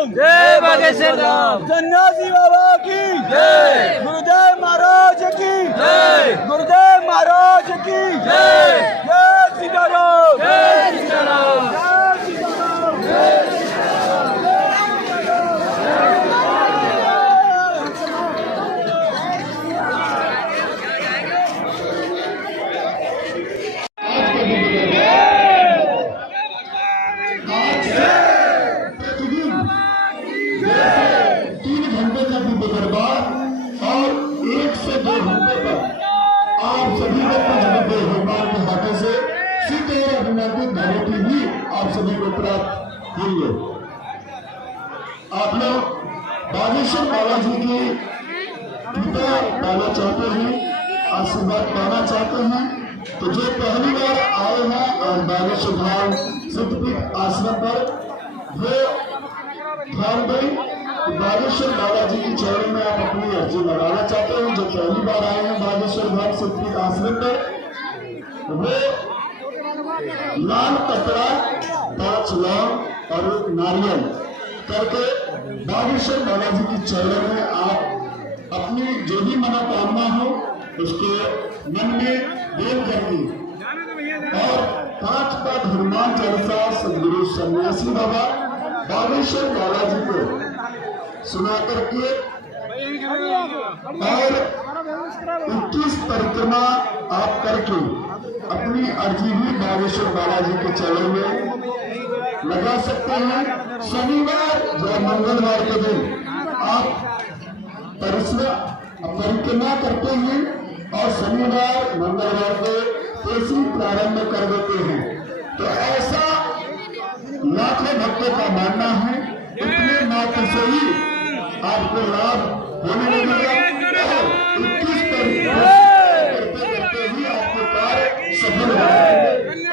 राम, जय बागेश्वर धाम, सन्यासी बाबा की जय, गुरुदेव महाराज की जय, गुरुदेव महाराज की जय, जय सीताराम, जय सीताराम, जय सीताराम, जय आप सभी को भगवान के हाथों से सीधे और अभिनंदित धनोटी भी आप सभी को प्राप्त हुई है। आप लोग बागेश्वर बाबा जी की कृपा पाना चाहते हैं, आशीर्वाद पाना चाहते हैं, तो जो पहली बार आए हैं और बागेश्वर धाम सिद्धपीठ आश्रम पर वो ध्यान दें। बागेश्वर बाबा जी की चरण में आप अपनी अर्जी लगाना चाहते हैं। जो पहली बार आए हैं बागेश्वर धाम सिद्धपीठ आश्रम पर, वो लाल कपड़ा 5 लौंग और 1 नारियल करके बागेश्वर बाबा जी की चरण में आप अपनी जो भी मनोकामना हो उसको मन में बोल करके और 5 पाठ हनुमान चालीसा सदगुरु सन्यासी बाबा बागेश्वर बाबा जी को सुना करके और 21 परिक्रमा आप करके अपनी अर्जी भी बागेश्वर बाबा जी के चरणों में लगा सकते हैं। शनिवार या मंगलवार के दिन आप परिक्रमा करते हैं और शनिवार मंगलवार को पेशी प्रारंभ कर देते हैं। तो ऐसा लाखों भक्तों का मानना है, इतने मात्र से ही आपको लाभ होने लगेगा और 21 करते करते ही आपके कार्य सफल हो जाएंगे।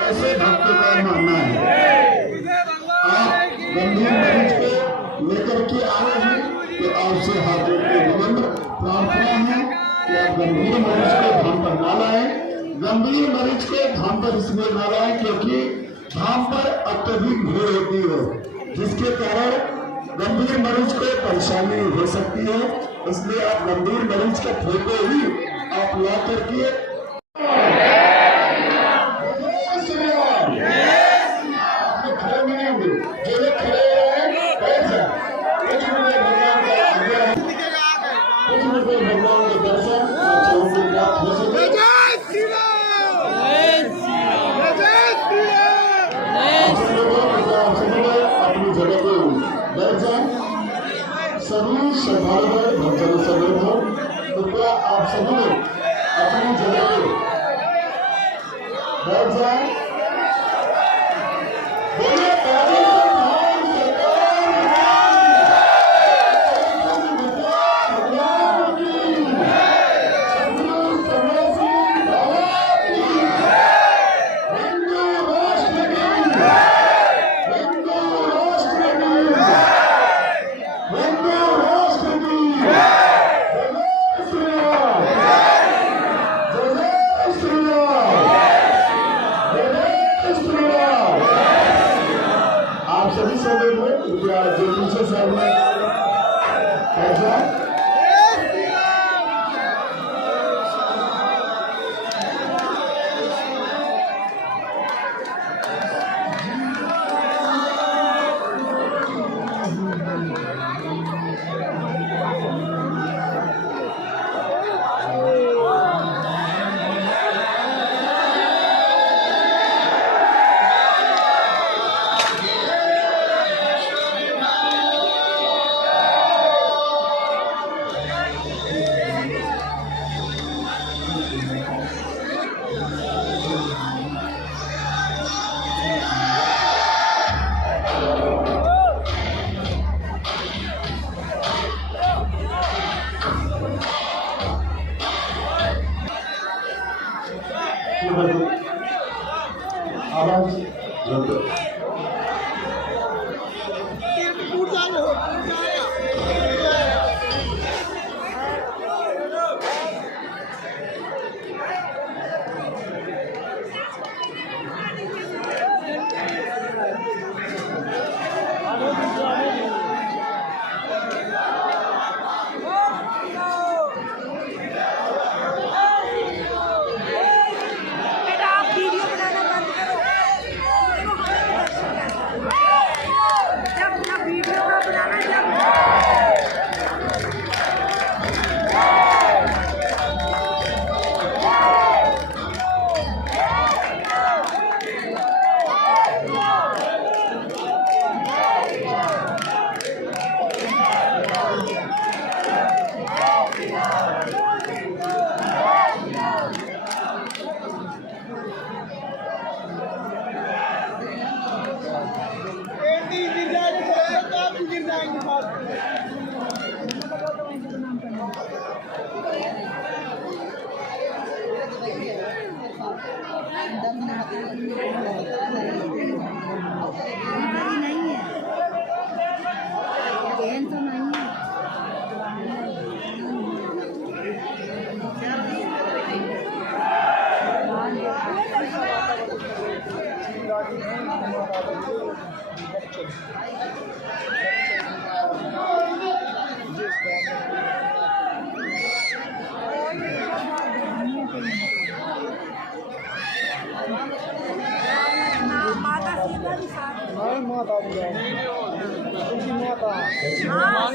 ऐसे भक्तों का मानना है। आप गंभीर मरीज को लेकर के आए हैं तो आपसे हाथ जोड़ के विनम्र प्रार्थना है कि आप गंभीर मरीज को धाम पर ना लाएं। गंभीर मरीज को धाम पर इसलिए ना लाएं क्योंकि धाम पर अत्यधिक भीड़ होती है, जिसके कारण गंभीर मरीज को परेशानी हो सकती है। इसलिए आप गंभीर मरीज का फोटो ही आप ला करके भगवान के दर्शन प्राप्त हो सके। अपनी जगह पे बैठ जाए। सभी श्रद्धालु भक्तों से हो, कृपया आप सभी लोग अपनी जगह पे बैठ जाए। जाएंगे बात। नहीं है, बहन तो नहीं है। माता सीता की साथ नहीं माता दी उनकी माता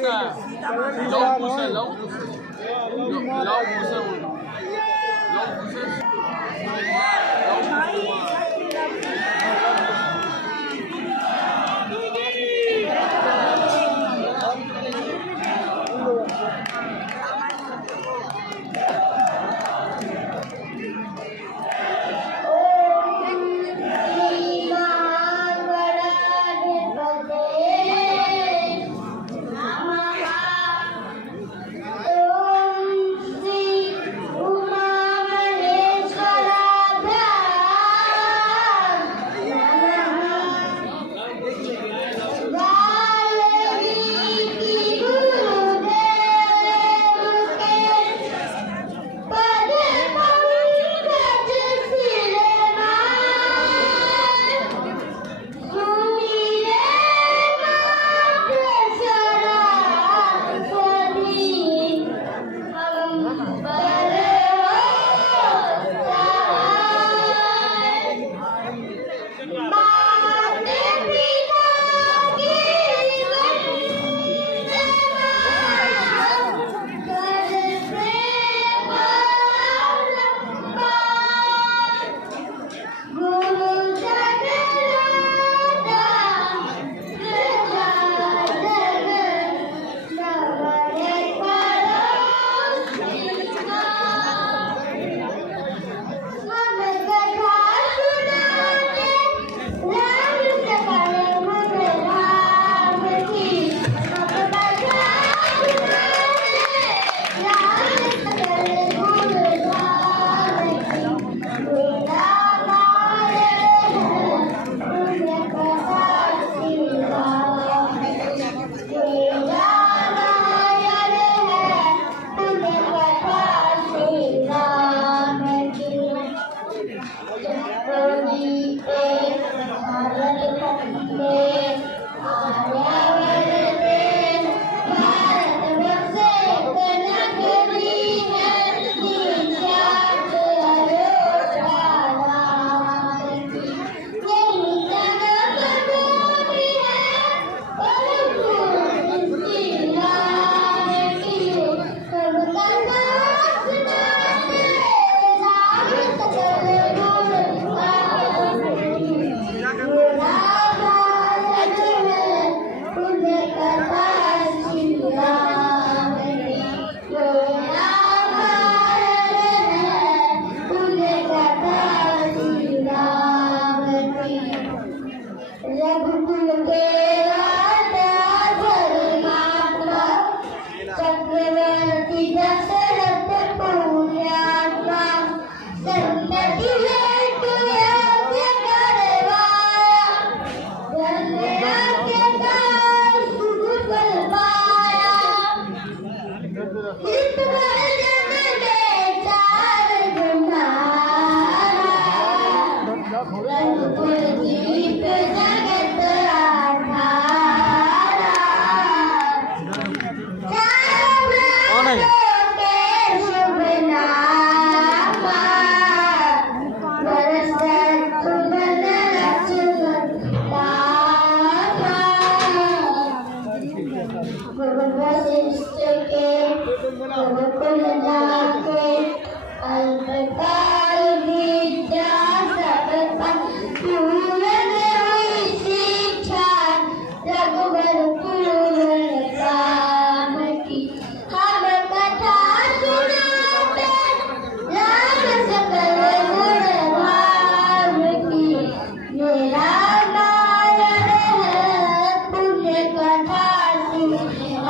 Let's go.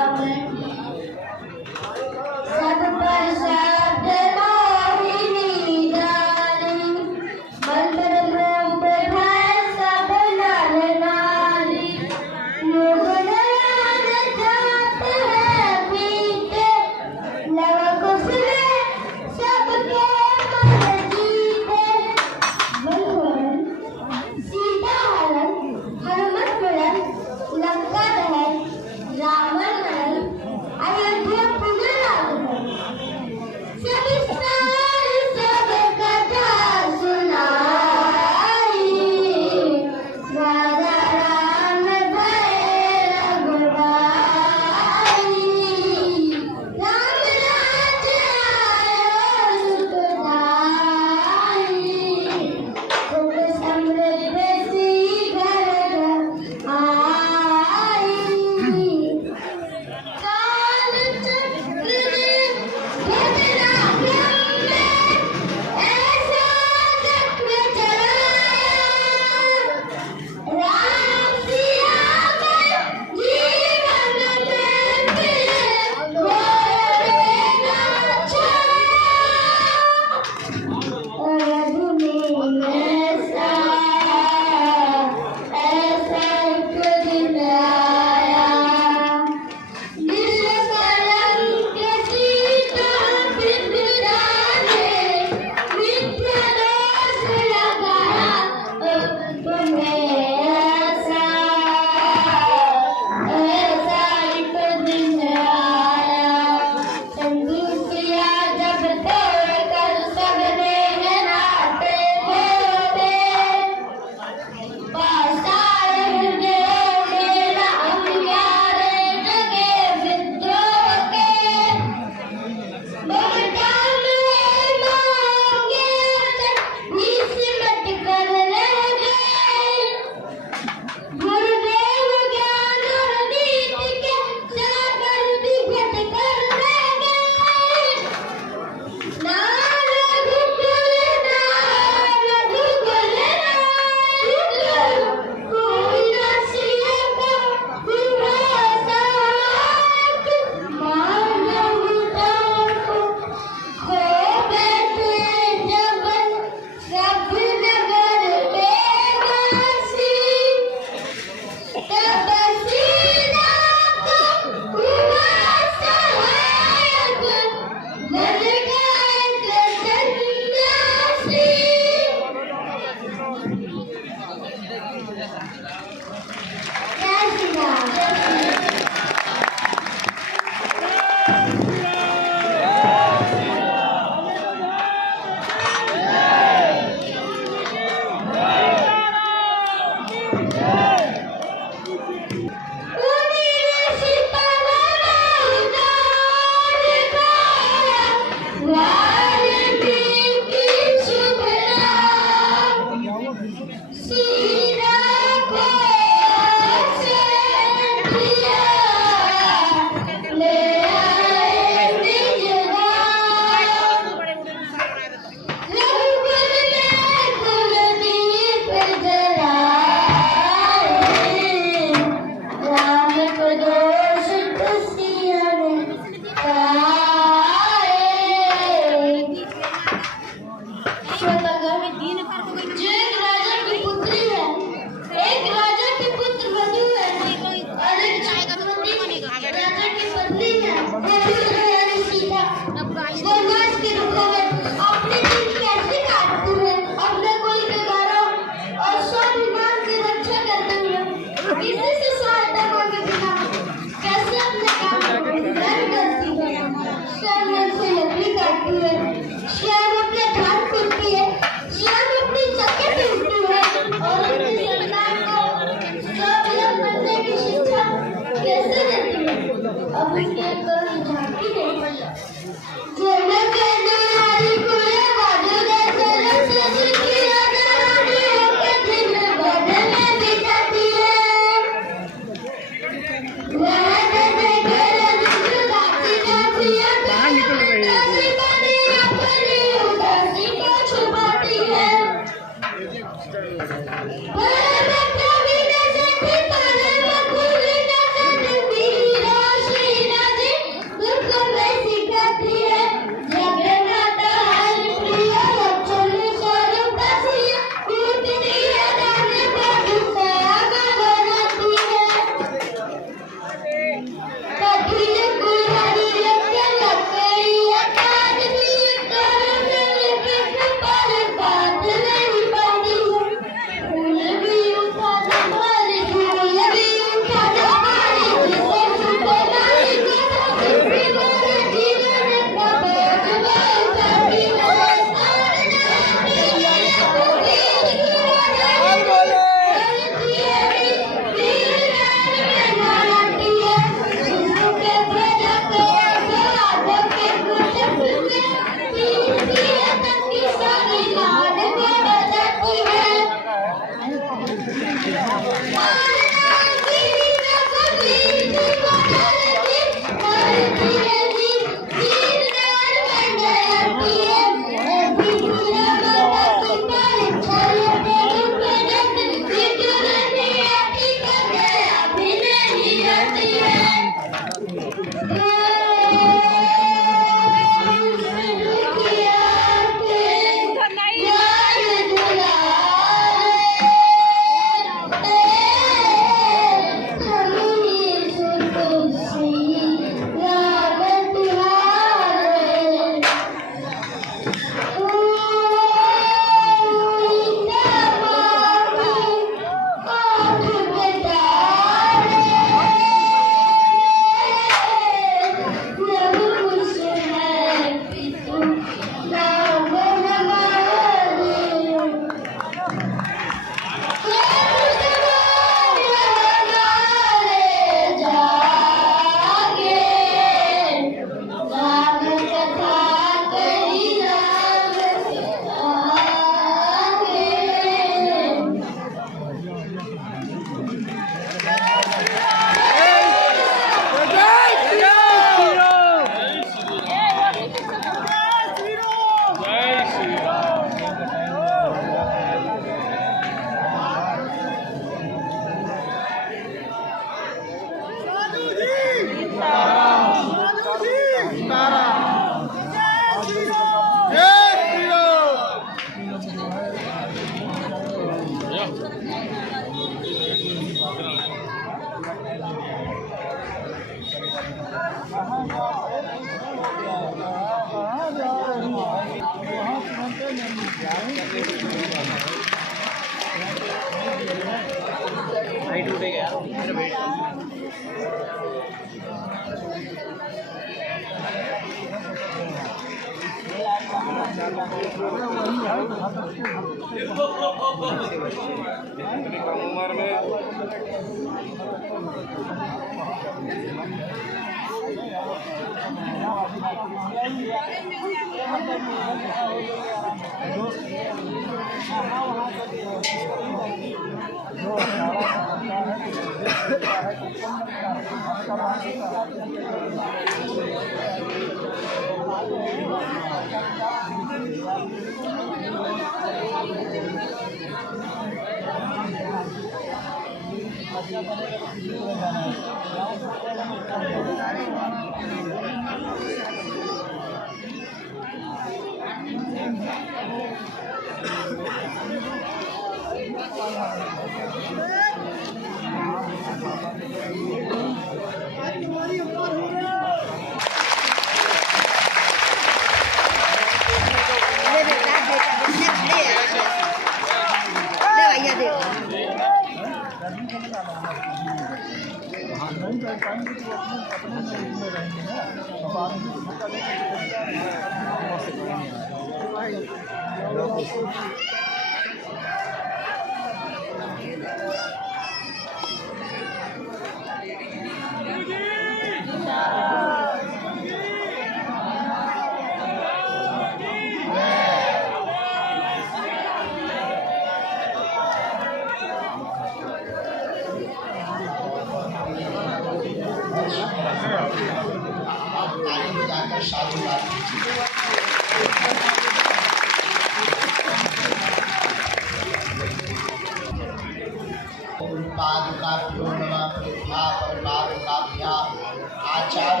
आचार्य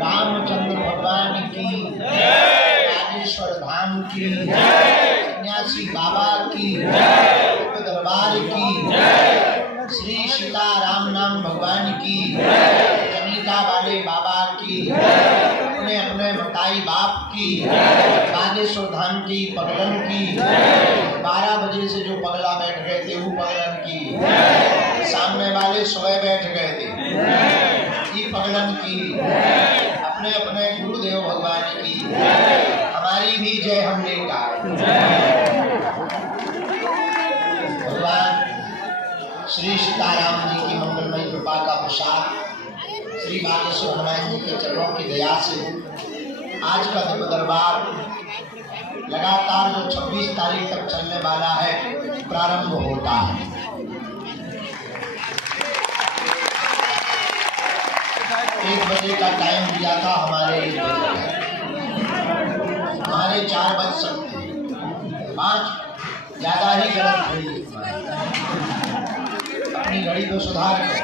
रामचंद्र भगवान की, राजेश्वर धाम की, सन्यासी बाबा की, दरबार की, श्री सीताराम नाम भगवान की, कनिका वाले बाबा की, अपने अपने मताई बाप की, बागेश्वर धाम की, पगलन की, 12 बजे से जो पगला बैठ गए थे वो पगलन की, सामने वाले सुबह बैठ गए थे ये पगलन की, अपने अपने गुरुदेव भगवान की, हमारी भी जय हम लेगा। भगवान श्री सीताराम जी की मंगलमय कृपा का प्रसाद श्री बागेश्वर हनुमान जी के चरणों की दया से आज का दिव्य दरबार लगातार जो 26 तारीख तक चलने वाला है प्रारंभ होता है। एक बजे का टाइम दिया था, हमारे 4 बज सकते, 5 ज्यादा ही गलत हुई। अपनी घड़ी को सुधार कर,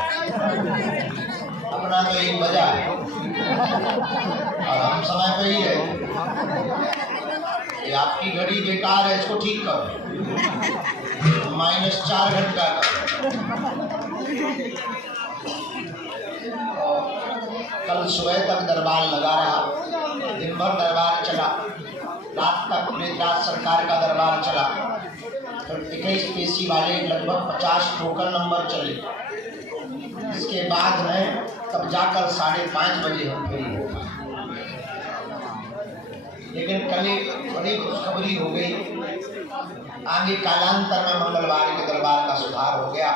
अपना तो 1 बजा है और हम समय पे ही है। ये आपकी घड़ी बेकार है, इसको ठीक करो, -4 घंटा करो। कल सुबह तक दरबार लगा रहा, दिन भर दरबार चला, रात तक गुजरात सरकार का दरबार चला, फिर 21 पेशी वाले लगभग 50 टोकन नंबर चले। इसके बाद में तब जाकर 5:30 बजे हम फ्री हो गए। लेकिन कल एक बड़ी खुशखबरी हो गई, आगे कालांतर में मंगलवार के दरबार का सुधार हो गया।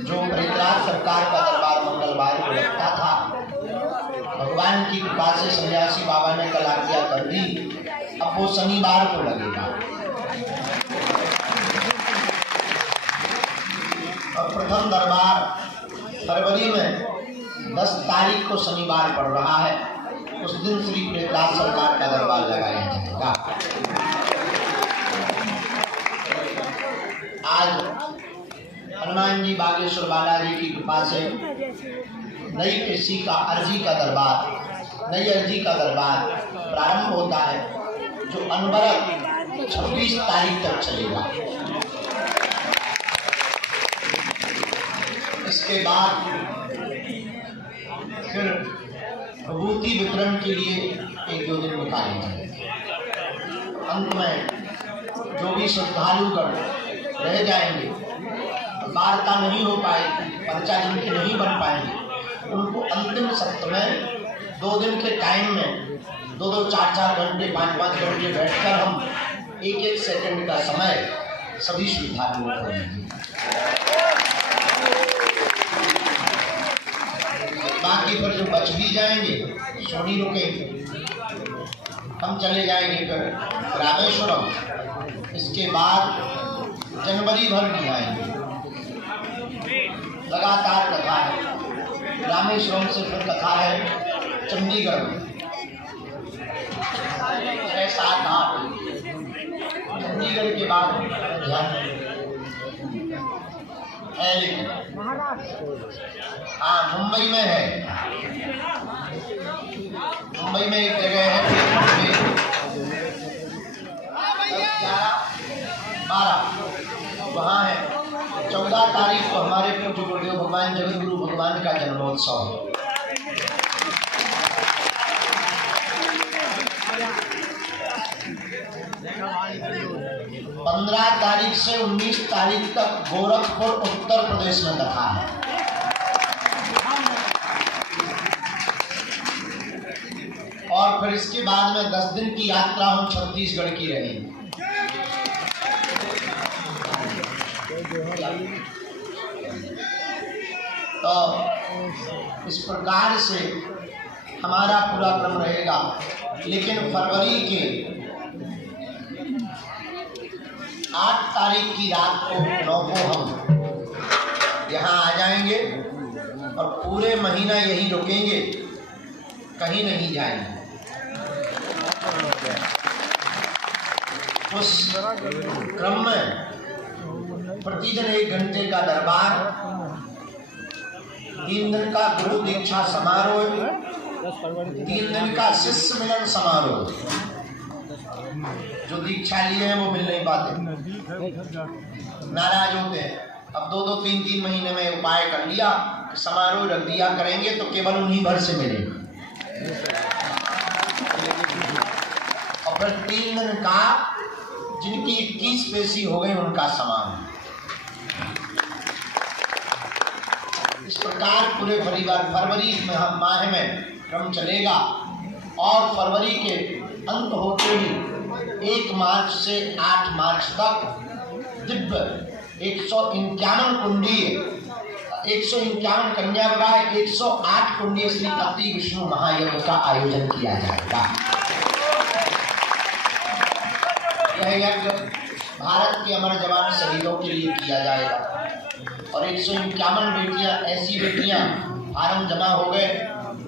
जो गुजरात सरकार का दरबार मंगलवार को लगता था, भगवान की कृपा से सन्यासी बाबा ने कल आज्ञा कर दी, अब वो शनिवार को लगेगा। और प्रथम दरबार फरवरी में 10 तारीख को शनिवार पड़ रहा है, उस दिन श्री गुजरात सरकार का दरबार लगाया जाएगा। आज हनुमान जी बागेश्वर बालाजी की कृपा से नई कृषि का अर्जी का दरबार, नई अर्जी का दरबार प्रारंभ होता है, जो अनवरत 26 तारीख तक चलेगा। इसके बाद फिर विभूति वितरण के लिए 1-2 दिन निकाले जाएंगे अंत में जो भी श्रद्धालुगण रह जाएंगे, वार्ता नहीं हो पाएगी, पर्चा जिनके नहीं बन पाएंगे, उनको अंतिम सत्र में 2 दिन के टाइम में 2-2, 4-4 घंटे, 5-5 घंटे बैठकर हम 1-1 सेकंड का समय सभी श्रद्धालुओं को देंगे। बाकी फिर जो बच भी जाएंगे सो नहीं रुकेंगे, हम चले जाएंगे फिर रामेश्वरम। इसके बाद जनवरी भर भी आएंगे, लगातार कथा है। रामेश्वरम से फिर कथा है चंडीगढ़ में 6-7-8, चंडीगढ़ के बाद ध्यान है, लेकिन हाँ मुंबई में है, मुंबई में एक जगह है 11-12 वहाँ है। 14 तारीख को हमारे पूज्य गुरुदेव भगवान जगत गुरु भगवान का जन्मोत्सव है। 15 तारीख से 19 तारीख तक गोरखपुर उत्तर प्रदेश में कथा है। और फिर इसके बाद में 10 दिन की यात्रा हम छत्तीसगढ़ की रहेगी। तो इस प्रकार से हमारा पूरा क्रम रहेगा। लेकिन फरवरी के 8 तारीख की रात को 9 को हम यहाँ आ जाएंगे और पूरे महीना यहीं रुकेंगे, कहीं नहीं जाएंगे। उस क्रम में प्रतिदिन 1 घंटे का दरबार, 3 दिन का गुरु दीक्षा समारोह, 3 दिन का शिष्य मिलन समारोह। जो दीक्षा लिए हैं वो मिल नहीं पाते, नाराज होते हैं। अब 2-2, 3-3 महीने में उपाय कर लिया, समारोह रख दिया करेंगे तो केवल उन्हीं भर से मिलेगा। और फिर 3 दिन का जिनकी 21 पेशी हो गई उनका समान। इस प्रकार पूरे फरवरी माह में क्रम चलेगा और फरवरी के अंत होते ही 1 मार्च से 8 मार्च तक दिव्य 151 कुंडीय, 151 कन्या विवाह, 108 कुंडीय श्री अति विष्णु महायज्ञ का आयोजन किया जाएगा। यह यज्ञ भारत के अमर जवान शहीदों के लिए किया जाएगा। और 151 बेटियां, ऐसी बेटियां फार्म जमा हो गए,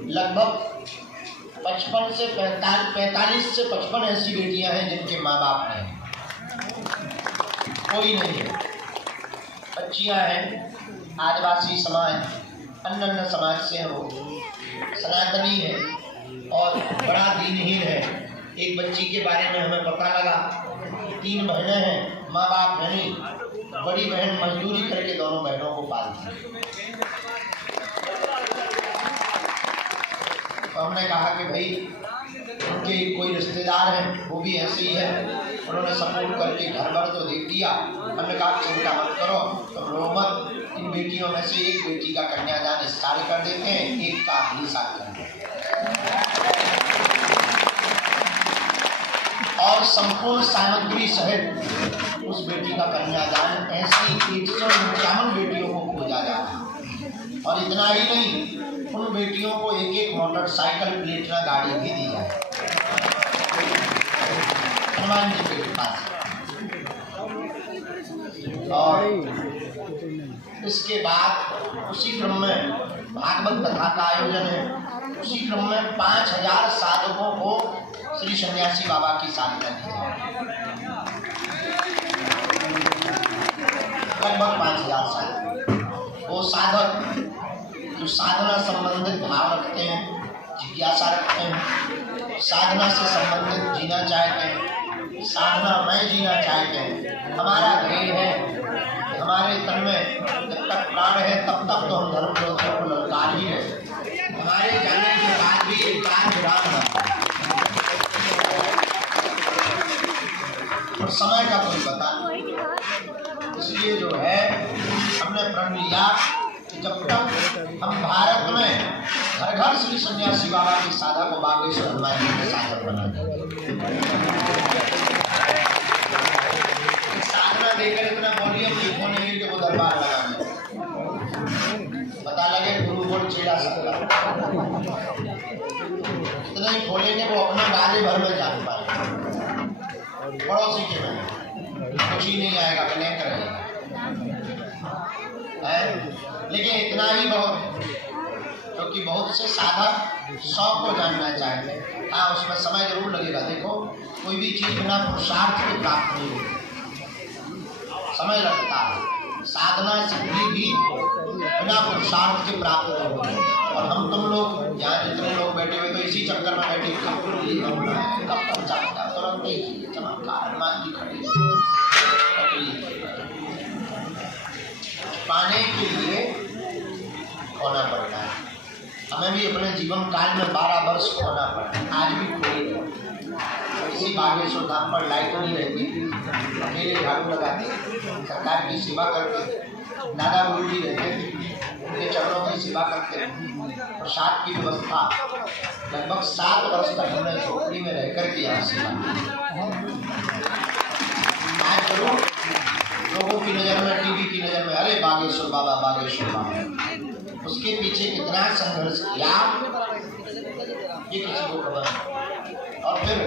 लगभग 45 से 55 ऐसी बेटियां हैं जिनके माँ बाप नहीं, कोई नहीं है। बच्चियां हैं, आदिवासी समाज, अन्य समाज से हैं, वो सनातनी है और बड़ा दीनहीन है। एक बच्ची के बारे में हमें पता लगा, 3 बहनें हैं, माँ बाप नहीं, बड़ी बहन मजदूरी करके दोनों बहनों को पालती है। तो हमने कहा कि भाई उनके कोई रिश्तेदार हैं, वो भी ऐसे ही है, उन्होंने सपोर्ट करके घर भर तो दे दिया। हमने कहा चिंता मत करो, तो रो मत, इन बेटियों में से एक बेटी का कन्यादान इस साल कर देते हैं, एक का अगले साल कर देते हैं। और संपूर्ण सामग्री सहित उस बेटी का कन्यादान ऐसी 151 बेटियों को खोजा जा रहा है। और इतना ही नहीं, उन बेटियों को 1-1 मोटरसाइकिल प्लेटना गाड़ी भी दी जाए हनुमान जी के पास। और इसके बाद उसी क्रम में भागवत कथा का आयोजन है। उसी क्रम में 5000 साधकों को श्री सन्यासी बाबा की साधना दी जाए, लगभग 5000 साधक। वो साधक जो साधना संबंधित भाव रखते हैं, जिज्ञासा रखते हैं, साधना से संबंधित जीना चाहते हैं, साधना में जीना चाहते हैं। हमारा ध्येय है, हमारे तन में जब तक प्राण है तब तक तो हम धर्म ग्रंथों को ललकार ही है। हमारे जाने के बाद भी एक बार विराम और समय का कोई पता नहीं। इसलिए जो है हमने प्रण लिया कि जब तक हम भारत में घर घर श्री सन्यासी बाबा की साधक को बागेश्वर हनुमान जी के साधक बना देंगे। साधना देकर इतना बोलिए लिखो नहीं कि वो दरबार लगाने पता लगे गुरु बोल चेड़ा सकता इतना ही खोलेंगे वो अपना गाले भर में जान पाए पड़ोसी के में कुछ ही नहीं आएगा कनेक्ट रहेगा। लेकिन इतना ही बहुत क्योंकि बहुत से साधक 100 को जानना चाहेंगे। हाँ उसमें समय जरूर लगेगा। देखो कोई भी चीज बिना पुरुषार्थ के प्राप्त नहीं होती, समय लगता है। साधना सिद्धि भी बिना पुरुषार्थ के प्राप्त नहीं होती। और हम तुम लोग यहाँ जितने लोग बैठे हुए तो इसी चक्कर में बैठे कब पहुँचाता तुरंत ही चमत्कार हनुमान जी खड़ी पाने के लिए खोना पड़ता है। हमें भी अपने जीवन काल में 12 वर्ष खोना पड़ा। आज भी खोई इसी बागेश्वर धाम पर लाइट नहीं रहती, अकेले झाड़ू लगाते, सरकार की सेवा करते, दादा गुरु जी रहते उनके चरणों की सेवा करते, प्रसाद की व्यवस्था लगभग 7 वर्ष तक हमने झोपड़ी में रहकर किया सेवा। आज जरूर लोगों की नज़र में, टीवी की नज़र में, अरे बागेश्वर बाबा बागेश्वर बाबा, उसके पीछे कितना संघर्ष किया ये किसी को खबर नहीं। और फिर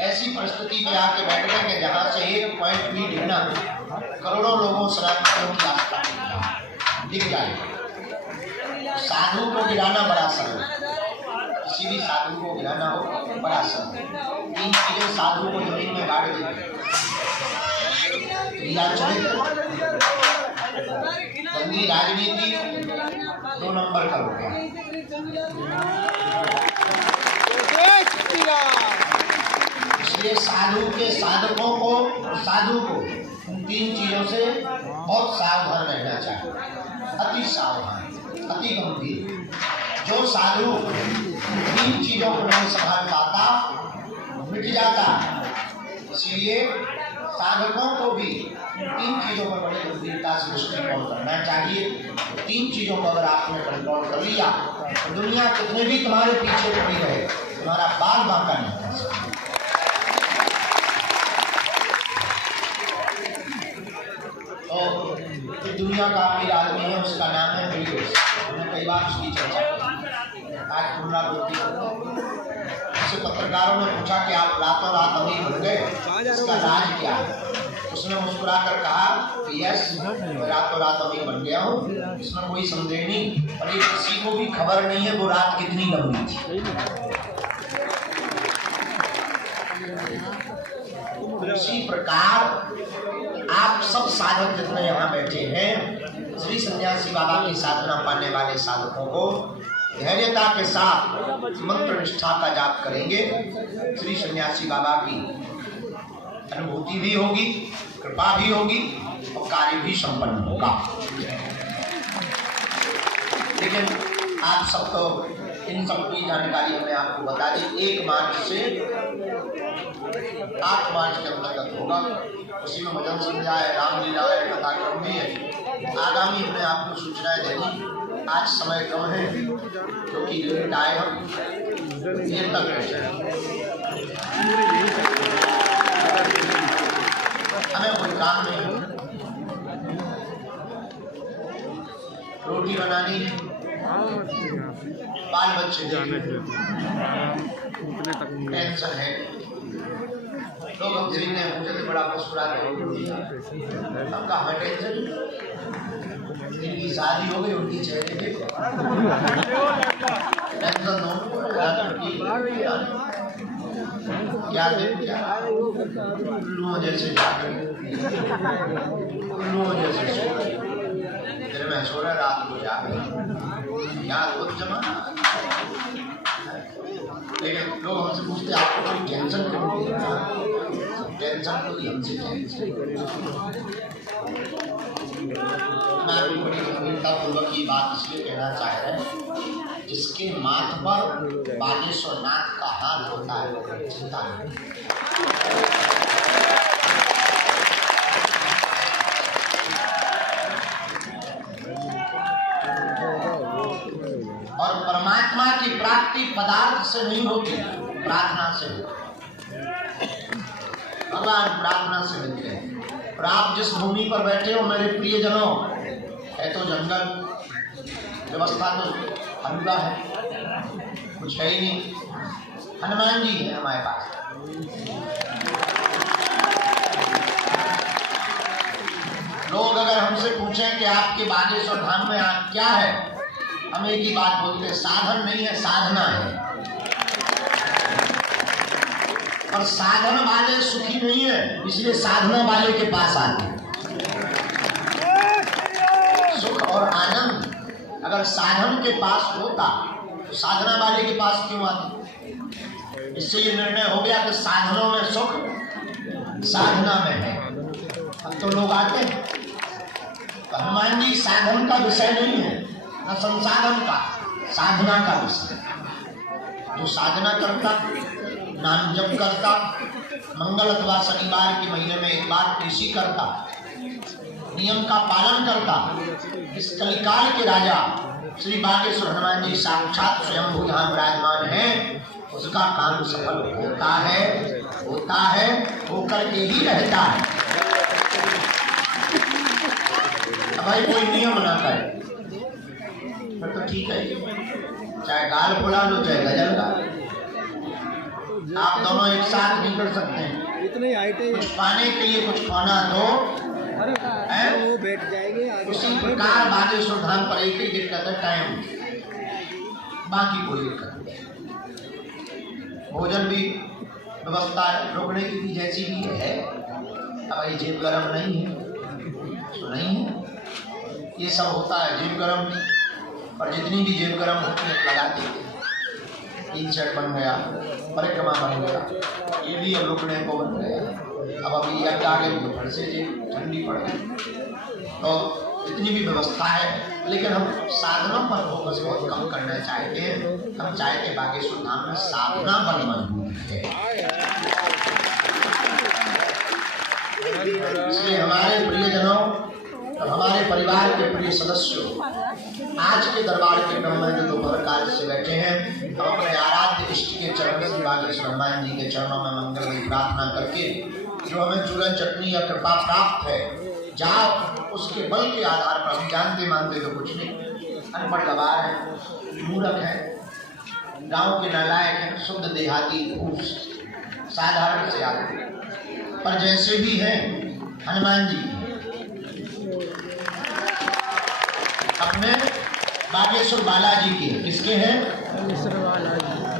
ऐसी परिस्थिति में आके बैठ गए कि जहाँ से 1 पॉइंट भी गिरना करोड़ों लोगों सनातनियों की आस्था दिख जाए। साधु को गिराना बड़ा सरल, किसी भी साधु को गिराना हो बड़ा सरल। 3 चीजें साधु को जमीन में गाड़ देती, गंदी राजनीति 2 नंबर का हो गया। इसलिए साधकों को 3 चीजों से बहुत सावधान रहना चाहिए। अति सावधान, अति गंभीर। जो साधु 3 चीजों को नहीं संभाल पाता मिट जाता। इसलिए साधकों को भी 3 चीजों पर बड़ी गंभीरता से दृष्टिकोण करना चाहिए। 3 चीजों को अगर आपने कंट्रोल कर लिया तो दुनिया कितने भी तुम्हारे पीछे पड़ी रहे, तुम्हारा बाल बांका नहीं कर सकता। तो दुनिया का अमीर आदमी है, उसका नाम है बिल गेट्स। हमने कई बार उसकी चर्चा की। आज पुनरावृत्ति उससे पत्रकारों ने पूछा कि आप रातों रात अमीर बन गए, इसका राज क्या है? उसने मुस्कुराकर कहा कि यस, मैं रातों रात अमीर बन गया हूँ, इसमें कोई संदेह नहीं। और ये किसी को भी खबर नहीं है वो रात कितनी लंबी थी। इसी प्रकार आप सब साधक जितने यहाँ बैठे हैं, श्री सन्यासी बाबा की साधना पाने वाले साधकों को धैर्यता के साथ मंत्र निष्ठा का जाप करेंगे। श्री सन्यासी बाबा की अनुभूति भी होगी, कृपा भी होगी और कार्य भी संपन्न होगा। लेकिन आप सब तो इन सब की जानकारी हमने आपको बता दी। 1 मार्च से 8 मार्च के अंतर्गत होगा। उसी में भजन संध्या है, रामलीला है, कथाक्रम भी है। आगामी हमने आपको सूचनाएं देनी। आज समय कम है क्योंकि लेट आए हम, देर तक बैठे। हमें कोई काम नहीं, रोटी बनानी, बाल बच्चे टेंशन है। लोग हम जिन्हें मुझे तो बड़ा मुस्कुराते हैं, सबका हमें टेंशन। जिनकी शादी हो गई उनकी चेहरे पे टेंशन क्या उल्लुओं जैसे दिन में सो रहे, रात को जागे। यार वो जमाना। लेकिन लोग हमसे पूछते आपको कोई टेंशन क्यों? टेंशन कोई हमसे मैं आपको बड़ी गंभीरतापूर्वक ये बात इसलिए कहना चाह रहे हैं, जिसके माथ पर बागेश्वर नाथ का हाथ होता है वो चिंता नहीं। से नहीं होती, प्रार्थना से होती। भगवान प्रार्थना से मिलते हैं। और आप जिस भूमि पर बैठे हो मेरे प्रियजनों, है तो जंगल, व्यवस्था तो अधूरा है, कुछ है ही नहीं। हनुमान जी है हमारे पास। लोग अगर हमसे पूछें कि आपके बागेश्वर धाम में क्या है, हम एक ही बात बोलते हैं, साधन नहीं है, साधना है। और साधन वाले सुखी नहीं है, इसलिए साधना वाले के पास आते हैं। सुख और आनंद अगर साधन के पास होता तो साधना वाले के पास क्यों आते? इससे ये निर्णय हो गया कि साधनों में सुख साधना में है। अब तो लोग आते हैं। हनुमान जी साधन का विषय नहीं है, न संसाधन का, साधना का विषय। जो साधना करता, नाम जप करता, मंगल अथवा शनिवार के महीने में एक बार कृषि करता, नियम का पालन करता, इस कलिकाल के राजा श्री बागेश्वर हनुमान जी साक्षात स्वयं यहाँ विराजमान हैं, उसका काम सफल होता है, होकर के ही रहता है। भाई कोई नियम ना करे फिर तो ठीक है, चाहे गाल फुला लो चाहे गजल गा, आप दोनों एक साथ नहीं कर सकते हैं। इतने आइटे कुछ पाने के लिए कुछ खाना दो, वो बैठ जाएंगे आगे। उसी प्रकार बागेश्वर धाम पर एक ही दिक्कत है, टाइम, बाकी कोई दिक्कत नहीं। भोजन भी व्यवस्था रुकने की भी जैसी भी है। अब ये जेब गरम नहीं है तो नहीं है, ये सब होता है जेब गरम, और जितनी भी जेब गरम होती है लगाते हैं। 3 सेट बन गया, परिक्रमा बन गया, ये भी अब रुकने को बन गया। अब अभी यज्ञ आगे फिर से जेब ठंडी पड़ गई, तो इतनी भी व्यवस्था है। लेकिन हम साधनों पर फोकस बहुत कम करना चाहते हैं। हम चाहते बागेश्वर धाम में साधना बड़ी मजबूत है। इसलिए हमारे प्रियजनों और हमारे परिवार के प्रिय सदस्यों, आज के दरबार के क्रम में जो दोपहर काल से बैठे हैं, हम अपने आराध्य इष्ट के चरण में बागेश्वर हनुमान जी के चरणों में मंगल की प्रार्थना करके जो हमें चूरन चटनी या कृपा प्राप्त है, जाओ उसके बल के आधार पर, हम जानते मानते तो कुछ नहीं, अनपढ़ गवार है, मूर्ख है, गांव के नालायक है, शुद्ध देहाती घूस, साधारण से आदमी, पर जैसे भी हैं हनुमान जी अपने बागेश्वर बालाजी के, किसके हैं?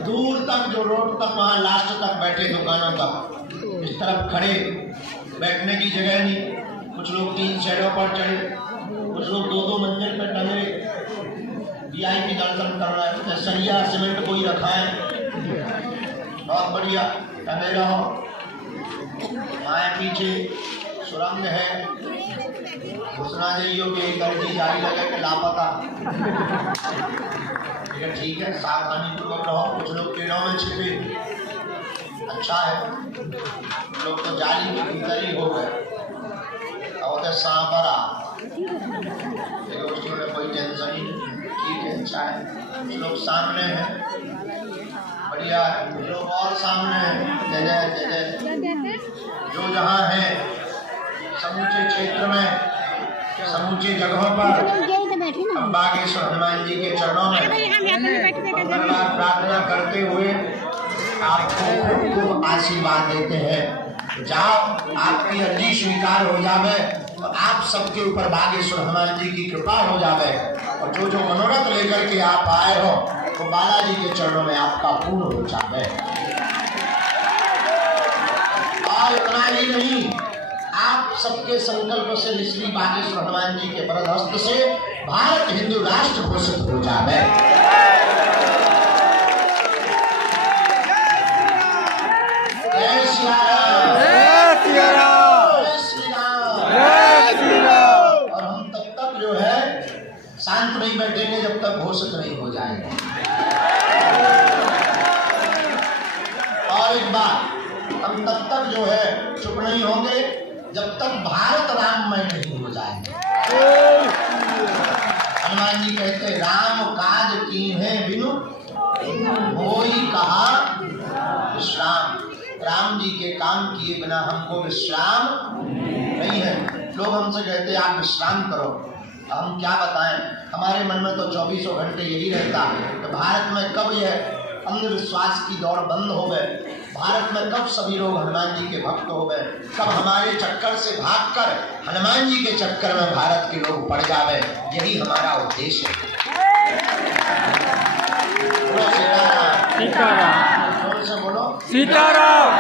दूर तक जो रोड तक, वहाँ लास्ट तक बैठे दुकानों तक, इस तरफ खड़े, बैठने की जगह नहीं। कुछ लोग 3 शेडों पर चढ़े, कुछ लोग 2-2 मंजिल पर टंगे, वीआईपी दर्शन कर रहा है। सरिया सीमेंट कोई रखा है, बहुत बढ़िया, टंगे रहो। माए पीछे सुरंग है, घुसना जाइयो कि एक दर्जी जारी लगे कि लापता। ठीक है, सावधानी पूर्वक रहो। कुछ लोग पेड़ों में छिपे, अच्छा है, लोग तो जाली के भीतर ही हो गए, और सांपरा उसकी में कोई टेंशन ही नहीं, ठीक है, अच्छा है। कुछ लोग सामने हैं, बढ़िया है, कुछ लोग और सामने हैं, जगह जो जहाँ है समूचे क्षेत्र में, समूचे जगहों पर हम बागेश्वर हनुमान जी के चरणों में मंगलवार प्रार्थना करते हुए आपको खूब आशीर्वाद देते हैं। जाओ, आपकी अर्जी स्वीकार हो जावे, तो आप सबके ऊपर बागेश्वर हनुमान जी की कृपा हो जावे, और जो जो मनोरथ लेकर के आप आए हो वो बालाजी के चरणों में आपका पूर्ण हो जावे। और इतना ही नहीं, आप सबके संकल्प से श्री बागेश्वर हनुमान जी के वरदहस्त से भारत हिंदू राष्ट्र घोषित हो जावे। जय श्री राम, जय श्री राम, जय श्री राम, जय श्री राम। और हम तब तक जो है शांत नहीं बैठेंगे जब तक घोषित नहीं हो जाएगा। और एक बात, हम तब तक जो है चुप नहीं होंगे जब तक भारत राममय नहीं हो जाएगा। हनुमान जी कहते राम काज कीन्हे बिनु होई कहा विश्राम। राम जी के काम किए बिना हमको विश्राम नहीं है। लोग हमसे कहते हैं आप विश्राम करो, हम क्या बताएं, हमारे मन में तो 24 घंटे यही रहता है। तो भारत में कब यह अंधविश्वास की दौड़ बंद हो गए, भारत में कब सभी लोग हनुमान जी के भक्त हो गए, कब हमारे चक्कर से भागकर हनुमान जी के चक्कर में भारत के लोग पड़ जावे, यही हमारा उद्देश्य है। जोर से बोलो सीताराम।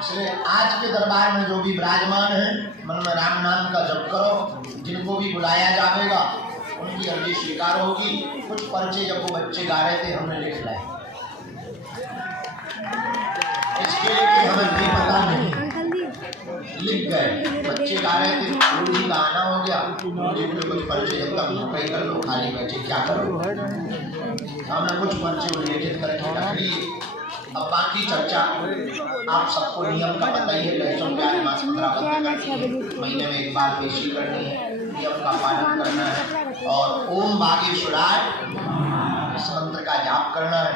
इसलिए आज के दरबार में जो भी विराजमान है, मन में राम नाम का जप करो। जिनको भी बुलाया जाएगा उनकी अर्जी स्वीकार होगी। कुछ पर्चे जब वो बच्चे गा रहे थे हमने लिख लाए, इसके लिए हमें भी पता नहीं, लिख गए। बच्चे गा रहे थे, पूरी गाना हो गया, कुछ पर्चे जब तक मुंह कर लो, खाली बैठे क्या करो। हमने कुछ पर्चे उल्लेखित करके रख लिए। अब बाकी चर्चा आप सबको नियम का पता ही है। लहसुन प्याज मांस महीने में एक बार पेशी करनी है, नियम का पालन करना है और ओम बागेश्वराय इस मंत्र का जाप करना है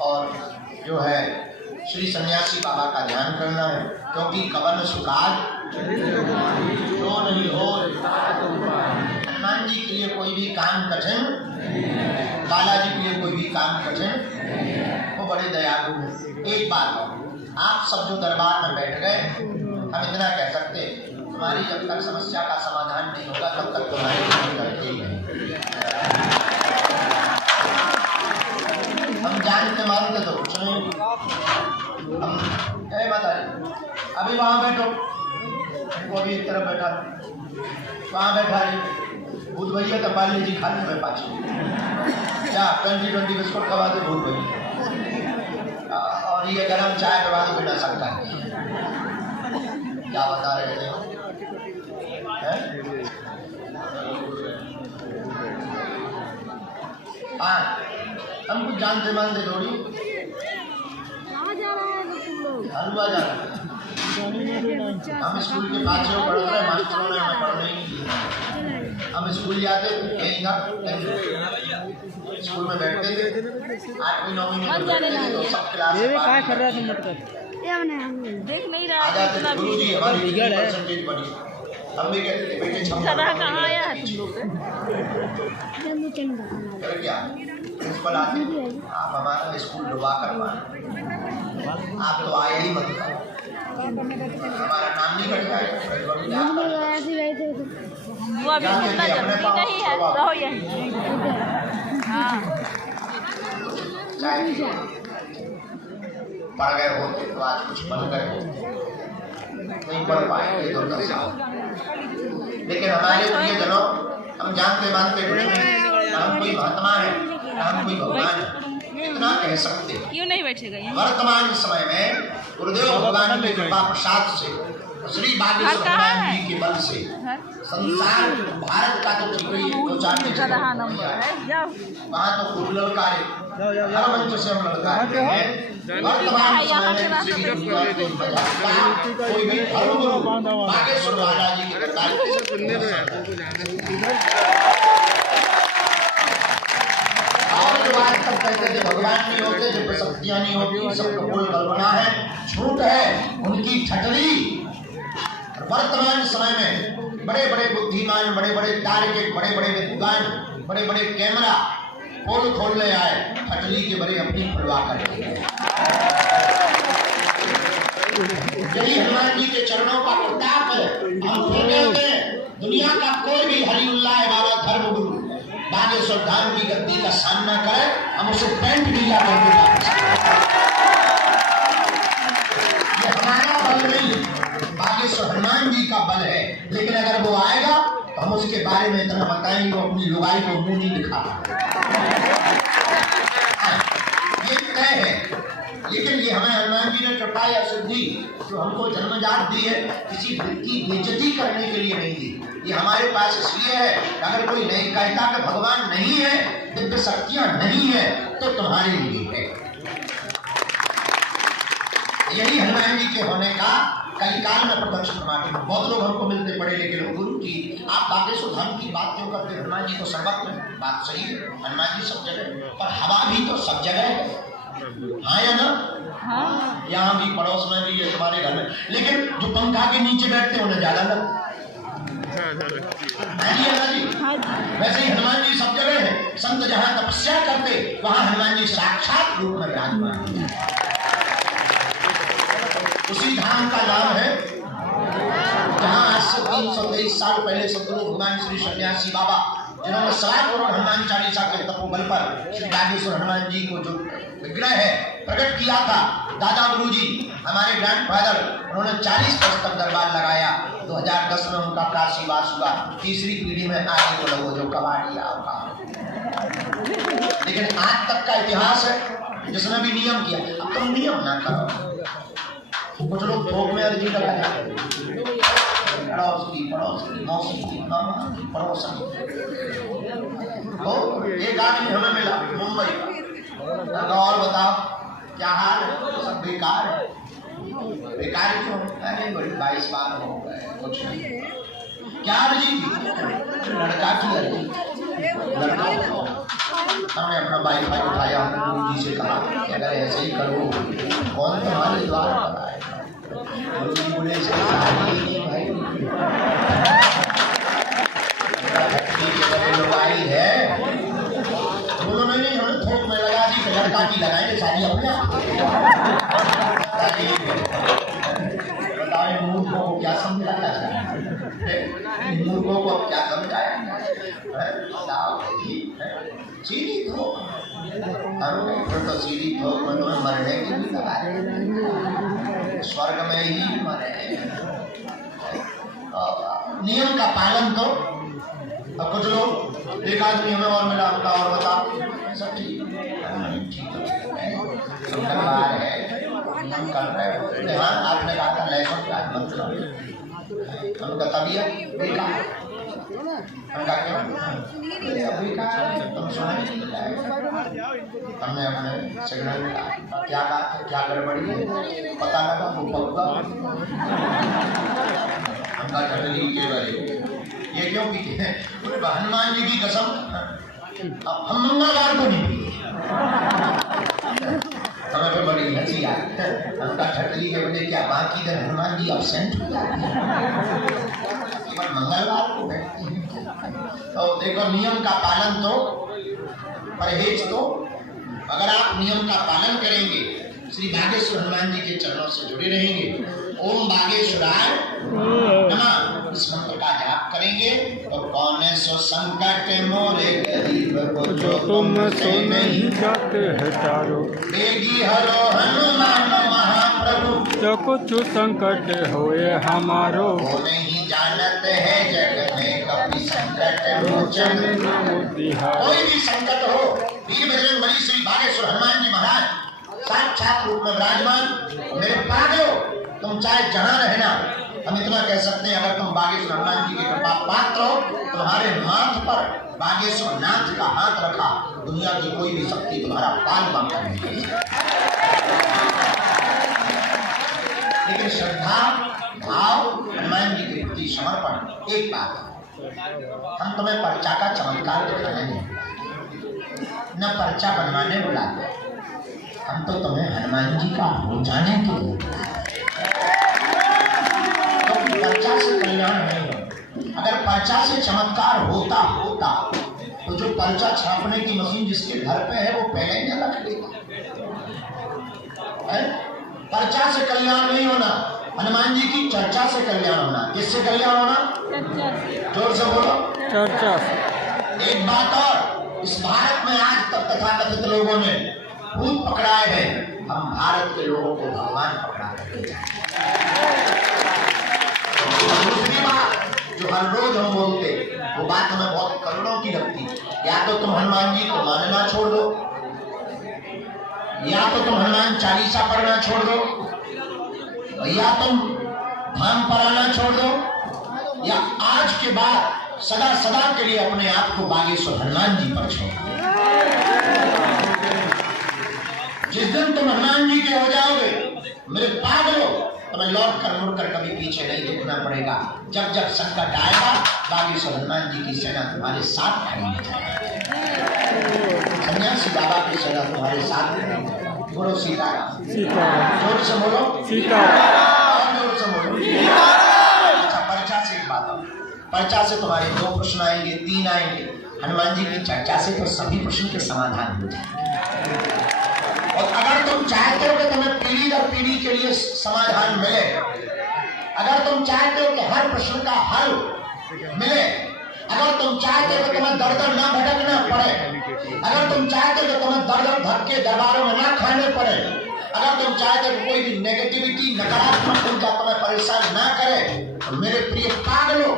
और जो है श्री सन्यासी बाबा का ध्यान करना है। क्योंकि कवन सुकाज जो नहीं हो, हनुमान जी के लिए कोई भी काम कठिन, बालाजी के लिए कोई भी काम कठिन, वो बड़े दयालु हैं। एक बात, आप सब जो दरबार में बैठ गए, हम इतना कह सकते हैं, तुम्हारी जब तक समस्या का समाधान नहीं होगा तब तक तुम्हारे काम करते ही नहीं। हम जानते मानते तो कुछ नहीं। हम माता जी अभी वहाँ बैठो, वो अभी एक तरफ बैठा, वहाँ बैठा रही भूत भैया तो पाल लीजिए खाने में पाछे क्या 20 बिस्कुट खवा दे भूत भैया, और ये गरम चाय के बाद बिना सकता है। क्या बता रहे थे हाँ, हम कुछ जानते मानते थोड़ी। हलवा जा रहा है, हम स्कूल के पाछे पढ़ रहे, मास्टरों ने हमें पढ़ने नहीं दिया। हम स्कूल जाते यहीं था, स्कूल में बैठते थे, 8वीं 9वीं में बैठते थे तो सब क्लास से आ जाते। गुरु जी हमारी परसेंटेज बनी, हम भी कहते थे बेटे क्या प्रिंसिपल आते, आप हमारा स्कूल डुबा कर पाए, आप तो आए ही मत, हमारा नाम नहीं कट जाएगा। पढ़ गए होते तो आज कुछ बन गए होते, नहीं पढ़ पाएंगे तो लेकिन हमारे प्रियजनों, हम जानते मानते कुछ नहीं, हम कोई महात्मा है, हम कोई भगवान है, इतना कह सकते हैं। क्यों नहीं बैठेगा? वर्तमान समय में गुरुदेव भगवान की कृपा प्रसाद से, श्री बागेश्वर हनुमान जी के बल से संसार भारत का तो ठीक ही 2-4 वहाँ तो खूब लड़कारे, हर मंच से हम लड़काते हैं। वर्तमान समय में कोई भी धर्मगुरु बागेश्वर महाराज जी के तब कहते थे भगवान नहीं होते, जब शक्तियां नहीं होती, सब कपोल कल्पना है, झूठ है, उनकी ठटरी। वर्तमान समय में बड़े बड़े बुद्धिमान, बड़े बड़े तार्किक, बड़े बड़े विद्वान, बड़े बड़े कैमरा पोल खोलने आए, ठटरी के बड़े अपनी खुलवा कर। यही हनुमान जी के चरणों का प्रताप है। हम कहते हैं दुनिया का कोई भी हरिउल्लाह बाबा धर्मगुरु बागेश्वर धाम की गद्दी का सामना करे, हम उसे पैंट ढीला करके ये हमारा बल नहीं, बागेश्वर हनुमान जी का बल है। लेकिन अगर वो आएगा तो हम उसके बारे में इतना बताएंगे, वो अपनी लुगाई को मुंह नहीं दिखा, ये तय है। लेकिन ये हमें हनुमान जी ने कृपा या सिद्धि जो हमको जन्मजात दी है, किसी की बेइज्जती करने के लिए नहीं दी। ये हमारे पास इसलिए है, अगर कोई नहीं कहता कि भगवान नहीं है, दिव्य शक्तियां नहीं है, तो तुम्हारे लिए है। यही हनुमान जी के होने का कलिकाल में प्रत्यक्ष प्रमाण। बहुत लोग हमको मिलते पड़े लिखे लोग, गुरु जी आप बागेश्वर धाम की बात क्यों करते? हनुमान जी तो सर्वत्र बात सही है, हनुमान जी सब जगह, पर हवा भी तो सब जगह है, हाँ या ना? हाँ। यहाँ भी पड़ोस में भी है, तुम्हारे घर में, लेकिन जो पंखा के नीचे बैठते हैं उन्हें ज्यादा लगता है। वैसे ही हनुमान जी सब जगह है। संत जहाँ तपस्या करते वहाँ हनुमान जी साक्षात रूप में विराजमान। उसी धाम का नाम है जहाँ आज से 323 साल पहले सदगुरु भगवान श्री सन्यासी बाबा, जिन्होंने 7 करोड़ हनुमान चालीसा के तपोबल पर श्री बागेश्वर हनुमान जी को जो विग्रह है प्रकट किया था, दादा गुरु जी हमारे ग्रैंडफादर, उन्होंने 40 वर्ष तक दरबार लगाया। 2010 में उनका काशीवास हुआ। तीसरी पीढ़ी में आगे को लोगों जो कबाड़िया होगा, लेकिन आज तक का इतिहास है जिसने भी नियम किया। अब तुम नियम ना करो, कुछ लोग थोक में अर्जी लगा पड़ोस की मौसी की पड़ोसन। तो एक आदमी हमें मिला मुंबई का, और बताओ क्या हाल है? सब बेकार है। बेकार क्यों? अरे बड़ी 22 बार हो गए, कुछ नहीं। क्या अर्जी की? लड़का की अर्जी। लड़का हमने अपना वाईफाई उठाया, गुरु जी से कहा कि अगर ऐसे ही करो कौन तुम्हारे द्वार पर आए? गुरु जी बोले इसकी शादी नहीं भाई, लड़ाई है। बोलो नहीं, हमने थोक में लगा दी, लड़का की लगाएंगे शादी अपने आप। बताओ मूर्खों को क्या समझाया जाए? मूर्खों को क्या समझाया सीधी थोक, फिर तो सीधी थोक में तुम्हें मरने की भी लगाए, स्वर्ग में ही मरे। नियम का पालन तो। अब कुछ लोग, एक आदमी हमें और मिला, और बता सब ठीक है, नियम कर रहे हो। हाँ, आपने कहा था लहसुन प्याज मत खाओ, उनका तबीयत बेकार, उनका तुम सुने। हमने अपने सेक्रेटरी क्या बात है, क्या गड़बड़ी है, पता लगा वो पक्का हमका ठंडी के बारे। ये क्यों पीते हैं? हनुमान जी की कसम, अब हम मंगलवार को नहीं पीते। हमें तो बड़ी हंसी आई, हमका ठंडी के बजे क्या बाकी दिन हनुमान जी absent हो जाते हैं, केवल मंगलवार को बैठते हैं। तो देखो, नियम का पालन तो, परहेज तो। अगर आप नियम का पालन करेंगे, श्री बागेश्वर हनुमान जी के चरणों से जुड़े रहेंगे, ओम बागेश्वराय नमः इस मंत्र का जाप करेंगे, और कौन है सो संकट मोरे गरीब को जो तुम से नहीं जाते है चारो, देगी हरो हनुमान महाप्रभु, जो कुछ संकट होए हमारो, वो नहीं जानत है जग में कभी संकट मोचन। कोई भी संकट हो, वीर बजरंगबली श्री बागेश्वर हनुमान जी महाराज साक्षात रूप में विराजमान। मेरे पागो, तुम चाहे जहां रहना, हम इतना कह सकते हैं, अगर तुम बागेश्वर हनुमान जी की कृपा पात्र हो, तुम्हारे माथ पर बागेश्वर नाथ का हाथ रखा, दुनिया की कोई भी शक्ति तुम्हारा पाल बांका नहीं कर सकती। लेकिन श्रद्धा भाव, हनुमान जी के प्रति समर्पण। एक बात, हम तुम्हें पर्चा का चमत्कार दिखाने नहीं, न पर्चा बनवाने बुलाते, हम तो तुम्हें हनुमान जी का हो जाने के लिए, तो पर्चा से कल्याण नहीं हो। अगर पर्चा से चमत्कार होता तो जो पर्चा छापने की मशीन जिसके घर पे है वो पहले ही न रख लेगा। पर्चा से कल्याण नहीं होना, हनुमान जी की चर्चा से कल्याण होना। किससे कल्याण होना? जोर से बोलो, चर्चा। एक बात और, इस भारत में आज तक तथाकथित लोगों ने भूत पकड़ाए हैं, हम भारत के लोगों को भगवान पकड़ा करके दूसरी बात जो हर रोज हम बोलते, वो बात हमें बहुत करोड़ों की लगती। या तो तुम हनुमान जी को मानना छोड़ दो, या तो तुम हनुमान चालीसा पढ़ना छोड़ दो, या तुम धाम पर आना छोड़ दो, या आज के बाद सदा सदा के लिए अपने आप को बागेश्वर हनुमान जी पर छोड़ दो। जिस दिन तुम हनुमान जी के हो जाओगे, मेरे पागलों, तुम्हें लौट कर मुड़कर कभी पीछे नहीं देखना पड़ेगा। जब जब संकट आएगा बागेश्वर हनुमान जी की सेना तुम्हारे साथ खड़ी हो जाएगी। सन्यासी बाबा की सेना तुम्हारे साथ खड़ी हो जाएगी। बोलो सीताराम। जोर से बोलो सीताराम। जोर से बोलो। अच्छा, पर्चा से एक बात, पर्चा से तुम्हारे 2 प्रश्न आएंगे, 3 आएंगे। हनुमान जी की चर्चा से तो सभी प्रश्न के समाधान हो जाएंगे। और अगर तुम चाहते हो कि तुम्हें पीढ़ी दर पीढ़ी के लिए समाधान मिले, अगर तुम चाहते हो कि हर प्रश्न का हल मिले, अगर तुम चाहते हो कि तुम्हें दर दर ना भटकना पड़े, अगर तुम चाहते हो कि तुम्हें दर दर धक्के दरबारों में ना खाने पड़े, अगर तुम चाहते हो कि कोई भी नेगेटिविटी नकारात्मक ऊर्जा तुम्हें परेशान ना करे, तो मेरे प्रिय पागलों,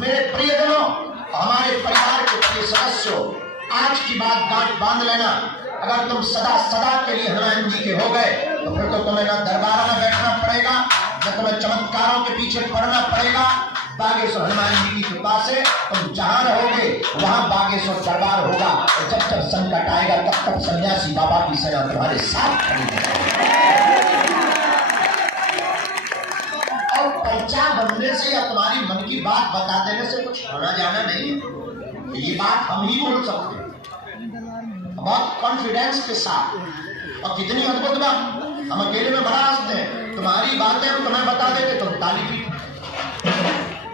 मेरे प्रियजनों, हमारे परिवार के प्रिय सदस्यों, आज की बात गांठ बांध लेना। अगर तुम सदा सदा के लिए हनुमान जी के हो गए तो फिर तो तुम्हें ना दरबारों में बैठना पड़ेगा, न तुम्हें चमत्कारों के पीछे पड़ना पड़ेगा। बागेश्वर हनुमान जी की कृपा से तुम जहां रहोगे वहां बागेश्वर दरबार होगा। और जब जब संकट आएगा तब तब सन्यासी बाबा की सेना तुम्हारे साथ खड़ी होगी। और पर्चा बनने से या तुम्हारी मन की बात बता देने से कुछ होना जाना नहीं है। ये बात हम ही बोल सकते हैं बहुत कॉन्फिडेंस के साथ। और कितनी अद्भुत बात, हम अकेले में बड़ा हंसते हैं। तुम्हारी बातें हम तुम्हें बता देते, तुम ताली पीटते।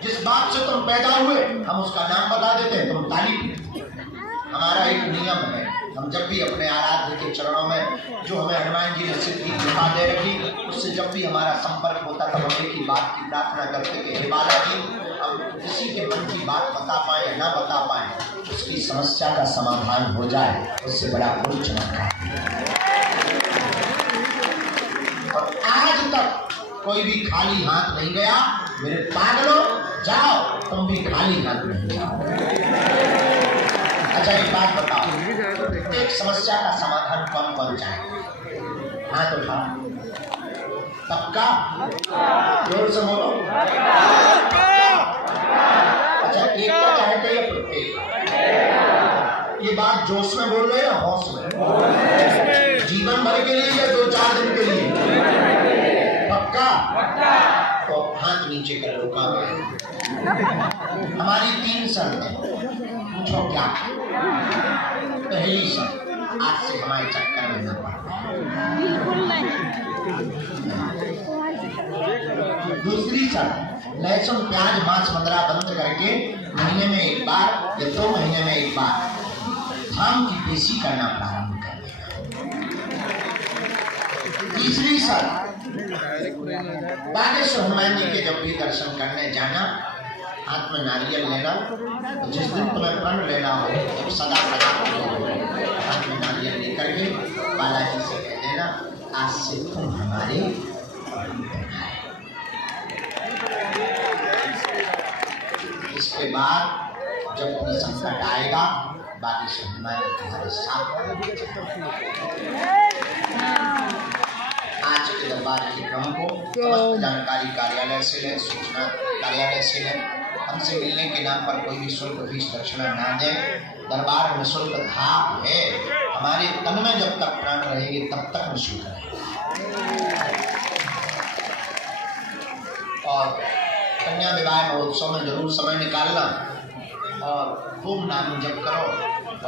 जिस बात से तुम पैदा हुए हम उसका नाम बता देते हैं, तुम ताली पीटते। हमारा एक नियम है, हम जब भी अपने आराध्य के चरणों में जो हमें हनुमान जी ने सिद्धि कृपा दे रखी, उससे जब भी हमारा संपर्क होता तब हम एक ही बात की प्रार्थना करते कि हे बालाजी, हम किसी के मन की बात बता पाए या ना बता पाए, उसकी समस्या का समाधान हो जाए, उससे बड़ा कोई चमत्कार। और आज तक कोई भी खाली हाथ नहीं गया। मेरे पागलों, जाओ तुम भी खाली हाथ नहीं जाओ। अच्छा, एक बात बताओ, एक समस्या का समाधान कौन कौन चाहे? हाथ उठाओ। पक्का? जोर से बोलो। अच्छा, एक का चाहते या प्रत्येक? ये बात जोश में बोल रहे हैं या होश में? जीवन भर के लिए या 2-4 दिन के लिए? पक्का? तो हाथ नीचे कर लो। हमारी 3 शर्तें, पूछो क्या? पहली शर्त, आज से हमारे चक्कर में न पड़ना। दूसरी शर्त, लहसुन प्याज मांस मदिरा बंद करके महीने में 1 बार या 2 महीने में 1 बार धाम की पेशी करना प्रारंभ कर देना। तीसरी शर्त, बागेश्वर हनुमान जी के जब भी दर्शन करने जाना, हाथ में नारियल लेना। तो जिस दिन तुम्हें प्रण लेना हो, जब सदा सदा हाथ में नारियल लेकर के बालाजी से कह देना, आज से तुम हमारे। इसके बाद जब कोई संकट आएगा बागेश्वर हनुमान तुम्हारे साथ। आज के दरबार के क्रम को समस्त जानकारी कार्यालय से लें, सूचना कार्यालय से लें। हमसे मिलने के नाम पर कोई भी शुल्क फीस दक्षिणा ना दें। दरबार में शुल्क धाम है। हमारे तन में जब तक प्राण रहेंगे तब तक निःशुल्क रहेगा। और कन्या विवाह महोत्सव में जरूर समय निकालना और खूब नाम जप करो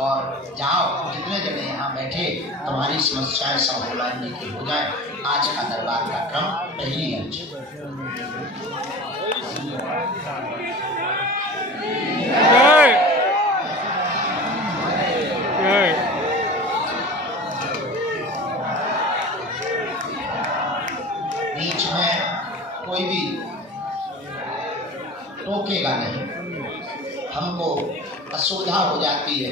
और जाओ। जितने जने यहाँ बैठे तुम्हारी समस्याएं सब हनुमान जी की हो जाए। आज का दरबार का क्रम पहली अंश। बीच में कोई भी टोकेगा नहीं। हमको असुविधा हो जाती है